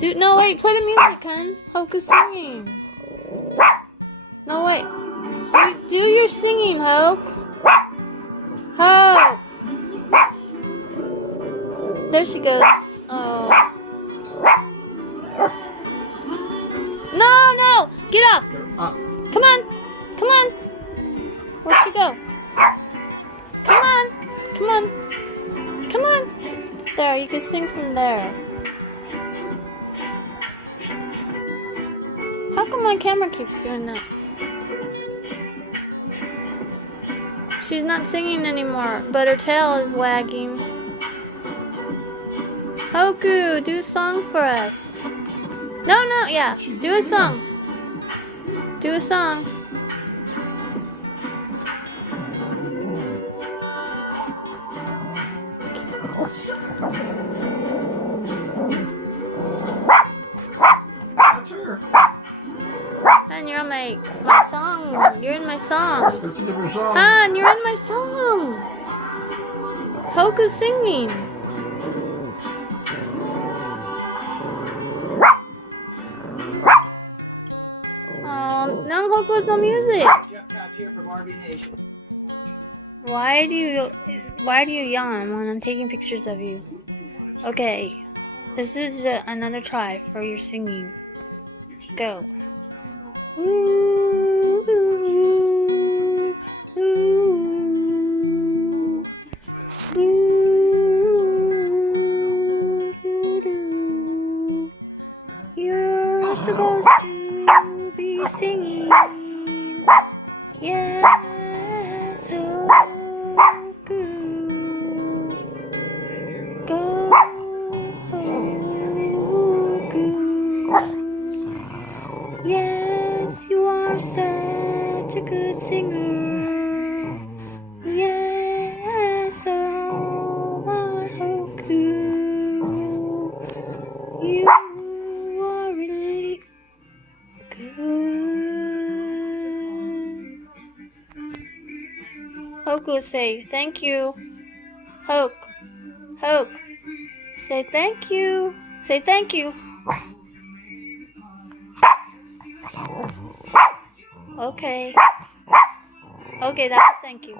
No, wait, play the music, Ken. Hoku's singing. No, wait. Do your singing, Hoke. Hoke. There she goes. Oh. No! Get up! Come on! Where'd she go? Come on! There, you can sing from there. How come my camera keeps doing that? She's not singing anymore, but her tail is wagging. Hoku, do a song for us. No, yeah, do a song. Do a song. That's her. And you're on my song. You're in my song. That's a different song. Han, you're in my song. Hoku's singing. Now Hoku has no music. Why do you yawn when I'm taking pictures of you? Okay, this is another try for your singing. Go. You're supposed to be singing. Yes, Hoku. Go, Hoku. Yes, you are such a good singer. Yes, oh my Hoku. You are really good. Hoku, say thank you. Hoke. Say thank you. Say thank you. Okay. Okay, that's thank you.